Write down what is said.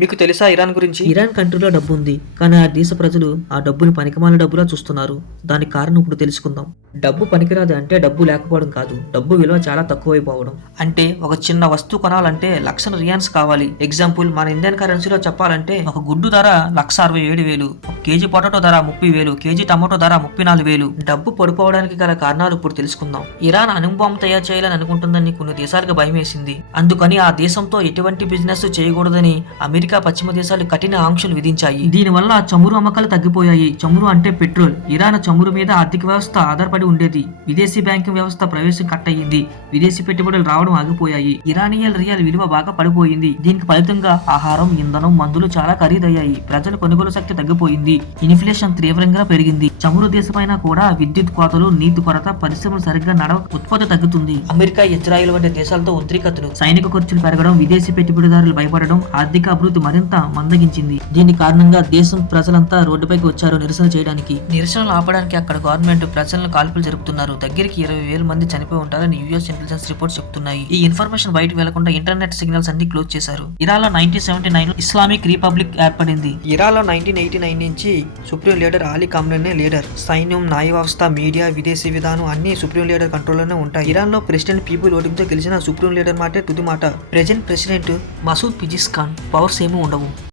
మీకు తెలుసా ఇరాన్ గురించి? ఇరాన్ కంట్రీలో డబ్బు ఉంది, కానీ ఆ దేశ ప్రజలు ఆ డబ్బుని పనికిమాలిన డబ్బులా చూస్తున్నారు. దానికి కారణం ఇప్పుడు తెలుసుకుందాం. డబ్బు పనికిరాదు అంటే డబ్బు లేకపోవడం కాదు, డబ్బు విలువ చాలా తక్కువైపోవడం. అంటే ఒక చిన్న వస్తువు కొనాలంటే లక్షల రియాన్స్ కావాలి. ఎగ్జాంపుల్, మన ఇండియన్ కరెన్సీలో చెప్పాలంటే ఒక గుడ్డు ధర 1,67,000, ఒక కేజీ పొటాటో ధర 30,000, కేజీ టమాటో ధర 34,000. డబ్బు పడిపోవడానికి గల కారణాలు ఇప్పుడు తెలుసుకుందాం. ఇరాన్ అణుబాంబు తయారు చేయాలని అనుకుంటుందని కొన్ని దేశాలకు భయమేసింది. అందుకని ఆ దేశంతో ఎటువంటి బిజినెస్ చేయకూడదని అమెరికా, పశ్చిమ దేశాలు కఠిన ఆంక్షలు విధించాయి. దీనివల్ల చమురు అమ్మకాలు తగ్గిపోయాయి. చమురు అంటే పెట్రోల్. ఇరాన్ చమురు మీద ఆర్థిక వ్యవస్థ ఆధారపడి ఉండేది. విదేశీ బ్యాంకింగ్ వ్యవస్థ ప్రవేశం కట్ అయ్యింది. విదేశీ పెట్టుబడులు రావడం ఆగిపోయాయి. ఇరానియల్ రియల్ విలువ బాగా పడిపోయింది. దీనికి ఫలితంగా ఆహారం, ఇంధనం, మందులు చాలా ఖరీదయ్యాయి. ప్రజల కొనుగోలు శక్తి తగ్గిపోయింది. ఇన్ఫ్లేషన్ తీవ్రంగా పెరిగింది. చమురు దేశమైనా కూడా విద్యుత్ కోతలు, నీటి కొరత, పరిశ్రమలు సరిగ్గా నడవ, ఉత్పత్తి తగ్గుతుంది. అమెరికా, ఇజ్రాయిల్ వంటి దేశాలతో ఉద్రిక్తతలు, సైనిక ఖర్చులు పెరగడం, విదేశీ పెట్టుబడిదారులు భయపడడం ఆర్థిక అభివృద్ధి మరింత మందగించింది. దీని కారణంగా దేశం ప్రజలంతా రోడ్డుపైకి వచ్చారు నిరసన చేయడానికి. నిరసనలు ఆపడానికి అక్కడ గవర్నమెంట్ ప్రజలను కాల్పులు జరుపుతున్నారు. దగ్గరికి 20,000 మంది చనిపోయి ఉంటారని యుఎస్ ఇంటెలిజెన్స్ రిపోర్ట్స్ చెప్తున్నాయి. ఈ ఇన్ఫర్మేషన్ బయటకు వెళ్లకుండా ఇంటర్నెట్ సిగ్నల్స్ అన్ని క్లోజ్ చేశారు. ఇరాన్లో 1979 ఇస్లామిక్ రిపబ్లిక్ ఏర్పడింది. ఇరాన్లో 1989 నుంచి సుప్రీం లీడర్ అలీ ఖamenei లీడర్. సైన్యం, న్యాయ వ్యవస్థ, మీడియా, విదేశీ విధానం అన్ని సుప్రీం లీడర్ కంట్రోల్లోనే ఉంటాయి. ఇరాన్ లో ప్రెసిడెంట్ పీపుల్ ఓటింగ్ తో గెలిచిన సుప్రీం లీడర్ మాటే తుది మాట. Present president Masoud Pezeshkian. Powers ఏమీ ఉండవు.